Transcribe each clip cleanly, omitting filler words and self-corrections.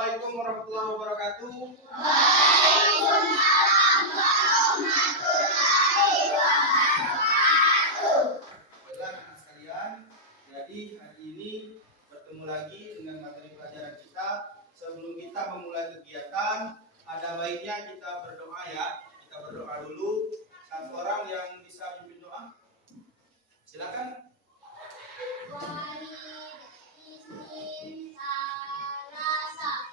Assalamualaikum warahmatullahi wabarakatuh. Waalaikumsalam warahmatullahi wabarakatuh. Baiklah anak sekalian, jadi hari ini bertemu lagi dengan materi pelajaran kita. Sebelum kita memulai kegiatan, ada baiknya kita berdoa ya. Kita berdoa dulu. Satu orang yang bisa pimpin doa, silakan. Ismin salasa.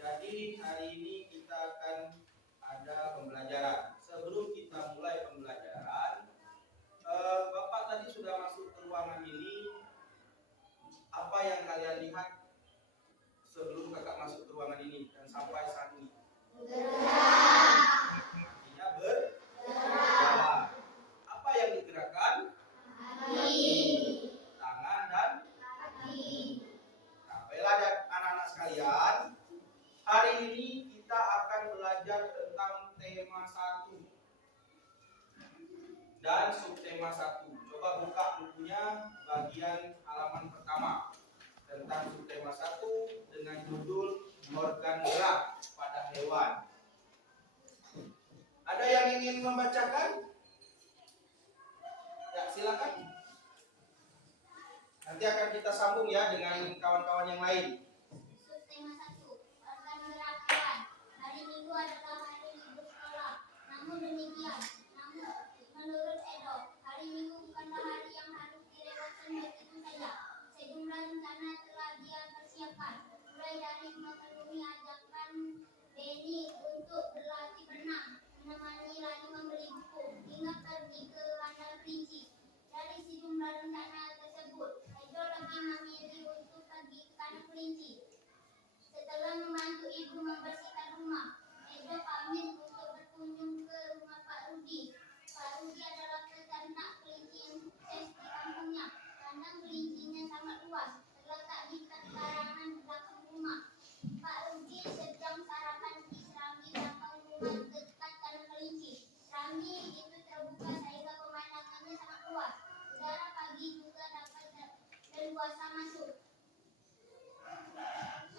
Jadi hari ini kita akan ada pembelajaran. Sebelum kita mulai pembelajaran, Bapak tadi sudah masuk ke ruangan ini. Apa yang kalian lihat sebelum kakak masuk ke ruangan ini dan sampai saat ini? Artinya bergerak. Apa yang digerakkan? Tangan dan kaki. Nah, baiklah anak-anak sekalian. Hari ini kita akan belajar tentang tema 1 dan subtema 1. Coba buka bukunya bagian halaman pertama tentang subtema 1 dengan judul organ gerak pada hewan. Ada yang ingin membacakan? Ya, silakan. Nanti akan kita sambung ya dengan kawan-kawan yang lain. Subtema 1. Organ gerak hewan. Hari Minggu adalah hari libur sekolah. Namun demikian, menurut Edo, hari Minggu bukanlah hari yang harus dilewatkan begitu saja. Sejumlah rencana telah dia persiapkan, mulai dari memenuhi ajakan Denny untuk berlatih berenang, menemani Lani membeli buku, hingga pergi ke Bandar Kelinci. Dari sejumlah rencana tersebut, Edo lebih memilih untuk pergi ke Bandar Kelinci. Setelah membantu ibu membersihkan rumah, Edo pamit untuk berkunjung ke rumah Pak Rudi. Pak Rudi adalah peternak kelinci yang sukses di kampungnya. Kandang kelincinya sangat luas, terletak di pekarangan belakang rumah. Pak Rudi sedang sarapan di serambi belakang rumah dekat kandang kelinci. Serambi itu terbuka sehingga pemandangannya sangat luas. Udara pagi juga dapat leluasa masuk.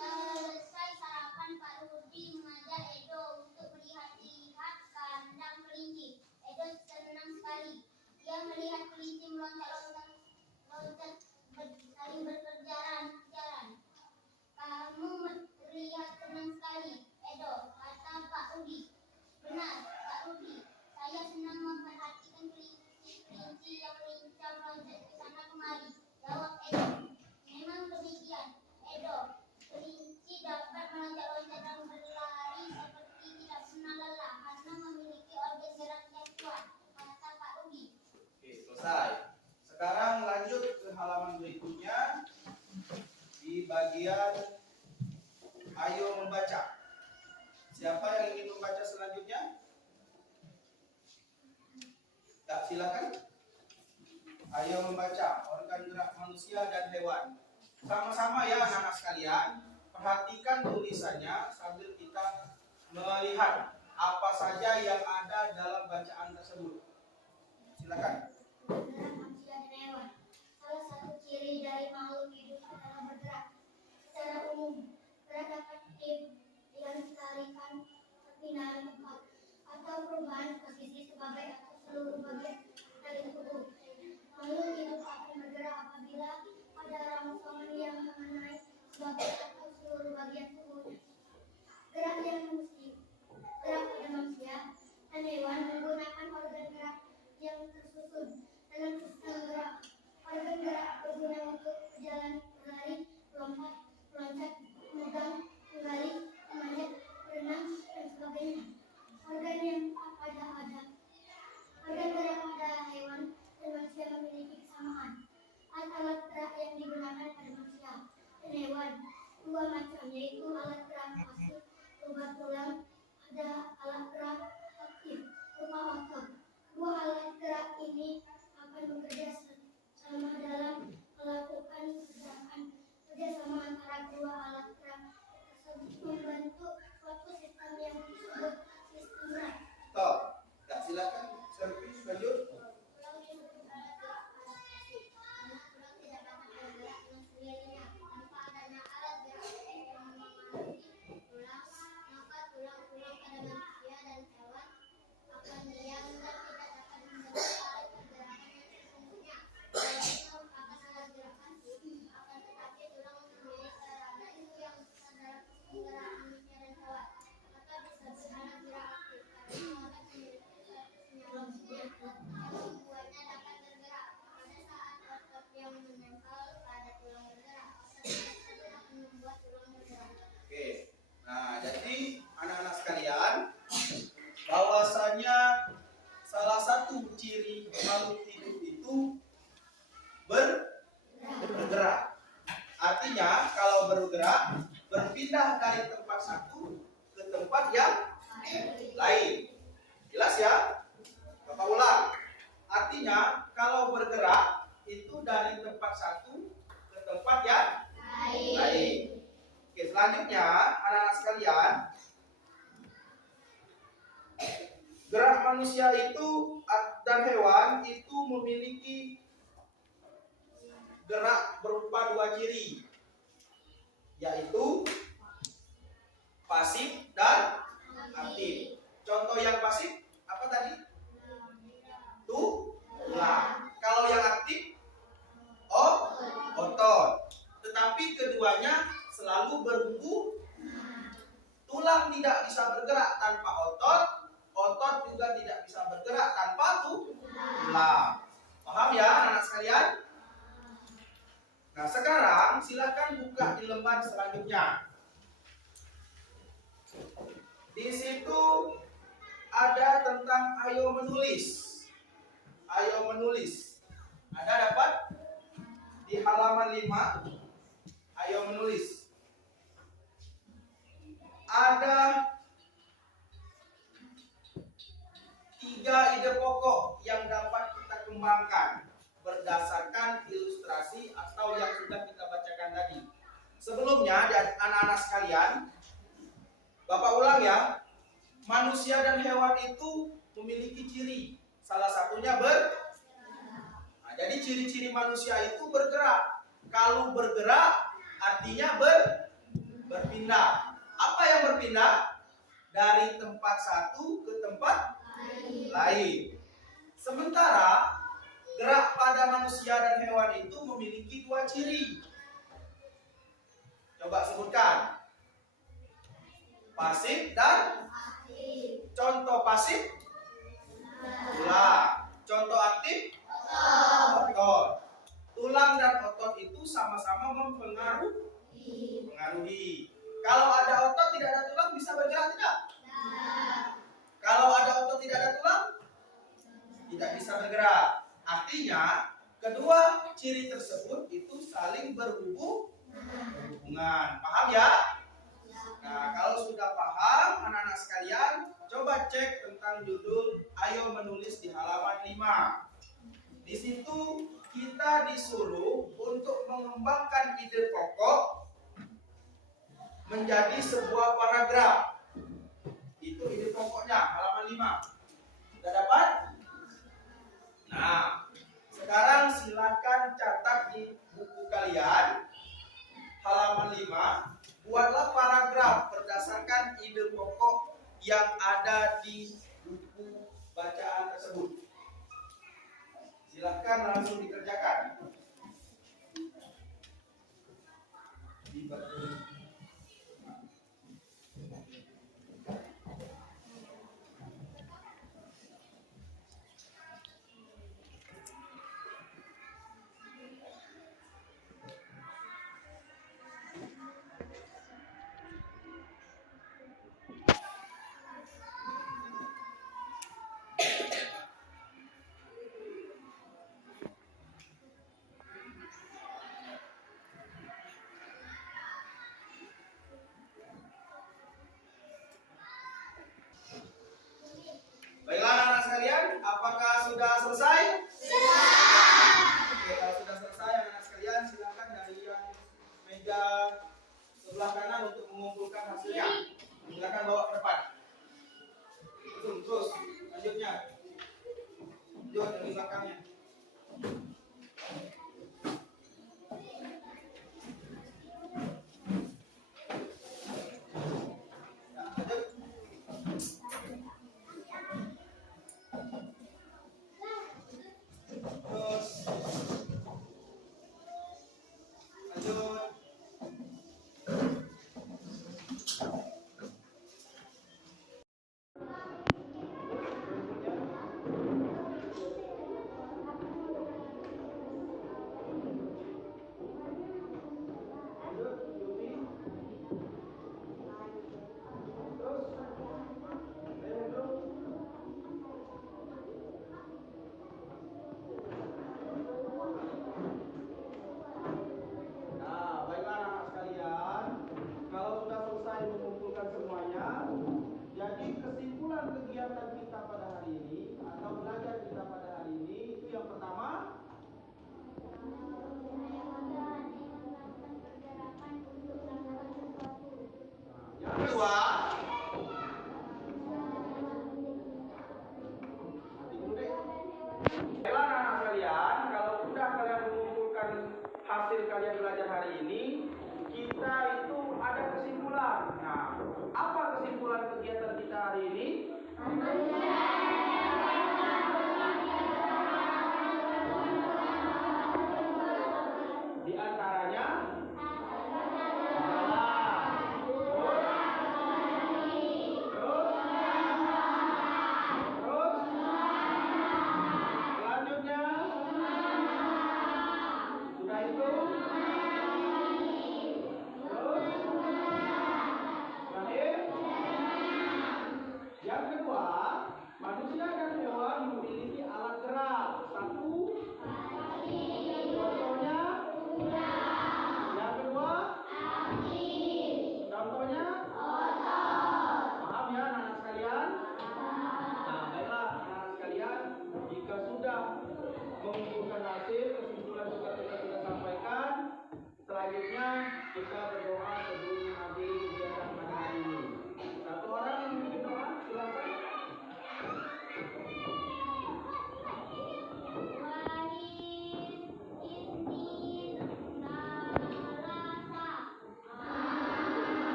Selesai sarapan, Pak Rudi mengajak Edo untuk melihat-lihat kandang kelinci. Edo senang sekali. Dia melihat kelinci meloncat-loncat saling berkejaran. Kamu terlihat senang sekali, Edo, kata Pak Rudi. Benar, Pak Rudi. Saya senang memperhatikan kelinci yang lincah meloncat ke sana kemari, jawab Edo. Memang demikian, Edo. Kelinci dapat meloncat-loncat dan berlari seperti tidak pernah lelah karena memiliki organ gerak yang kuat, kata Pak Rudi. Oke, selesai. Sekarang lanjut ke halaman berikutnya di bagian ayo membaca. Siapa yang ingin membaca selanjutnya? Ya, silakan. Ayo membaca organ gerak manusia dan hewan. Sama-sama ya anak-anak sekalian. perhatikan tulisannya sambil kita melihat apa saja yang ada dalam bacaan tersebut. Silakan. Bergerak manusia dan hewan. Salah satu ciri dari makhluk hidup adalah bergerak. Secara umum, gerak dapat dilestarikan perpindahan tempat atau perubahan posisi sebagai atau seluruh bagian dari tubuh. Makhluk hidup akan bergerak apabila ada rongsokan yang mengenai sebagai atau seluruh bagian tubuhnya. Gerak pada manusia dan hewan menggunakan organ gerak yang tersusun dalam sistem gerak. Organ gerak berguna untuk berjalan, berlari, melompat, meloncat, memegang, menggali, memanjat, berenang, dan sebagainya. Organ yang ada. Organ gerak pada hewan dan manusia memiliki kesamaan. Alat gerak yang digunakan pada manusia dan hewan dua macam, yaitu alat gerak pasif berupa tulang, ada alat gerak aktif berupa otot. Dua alat gerak ini akan bekerja sama dalam melakukan gerakan. Kerjasama antara kedua alat gerak tersebut membentuk suatu sistem yang disebut sistem gerak. Toh, ya, silakan. Selfie, lanjut. Oke, nah jadi anak-anak sekalian, bahwasanya salah satu ciri makhluk hidup itu bergerak. Artinya kalau bergerak, berpindah dari tempat satu ke tempat yang lain. Jelas ya? Bapak ulang. Artinya kalau bergerak itu dari tempat satu ke tempat yang lain. Oke, selanjutnya anak-anak sekalian, gerak manusia itu dan hewan itu memiliki gerak berupa dua ciri, yaitu pasif dan aktif. Contoh yang pasif apa tadi? Tulang. Kalau yang aktif otot. Tetapi keduanya selalu berhubung. Tulang tidak bisa bergerak tanpa otot, otot juga tidak bisa bergerak tanpa tulang. Paham ya anak-anak sekalian? Nah, sekarang silakan buka di lembar selanjutnya. Di situ ada tentang ayo menulis. Ayo menulis. Ada dapat di halaman 5. Ayo menulis. Ada 3 ide pokok yang dapat kita kembangkan berdasarkan ilustrasi atau yang sudah kita bacakan tadi. Sebelumnya, anak-anak sekalian, Bapak ulang ya, manusia dan hewan itu memiliki ciri. Salah satunya nah, jadi ciri-ciri manusia itu bergerak. Kalau bergerak artinya berpindah. Apa yang berpindah? Dari tempat satu ke tempat lain. Sementara gerak pada manusia dan hewan itu memiliki 2 ciri. Coba sebutkan. Pasif dan contoh pasif tulang. Contoh aktif otot. Tulang dan otot itu sama-sama mempengaruhi. Kalau ada otot tidak ada tulang bisa bergerak tidak? Kalau ada otot tidak ada tulang tidak bisa bergerak. Artinya kedua ciri tersebut itu saling berhubungan. Paham ya? Nah, kalau sudah paham anak-anak sekalian, coba cek tentang judul Ayo Menulis di halaman 5. Di situ kita disuruh untuk mengembangkan ide pokok menjadi sebuah paragraf. Itu ide pokoknya, halaman 5. Sudah dapat? Nah, sekarang silakan catat di buku kalian halaman 5. Buatlah paragraf berdasarkan ide pokok yang ada di buku bacaan tersebut. Silakan langsung dikerjakan. Baiklah anak-anak sekalian, apakah sudah selesai? Oke, kalau sudah selesai anak-anak sekalian, silakan dari yang meja sebelah kanan untuk mengumpulkan hasilnya. Silakan bawa ke depan. Terus, lanjutnya. Lanjut dari belakangnya. Kegiatan kita pada hari ini atau belajar kita pada hari ini itu yang pertama, yang kedua, baiklah anak kalian, kalau sudah kalian mengumpulkan hasil kalian belajar hari ini, kita itu ada kesimpulan. Nah, apa kesimpulan kegiatan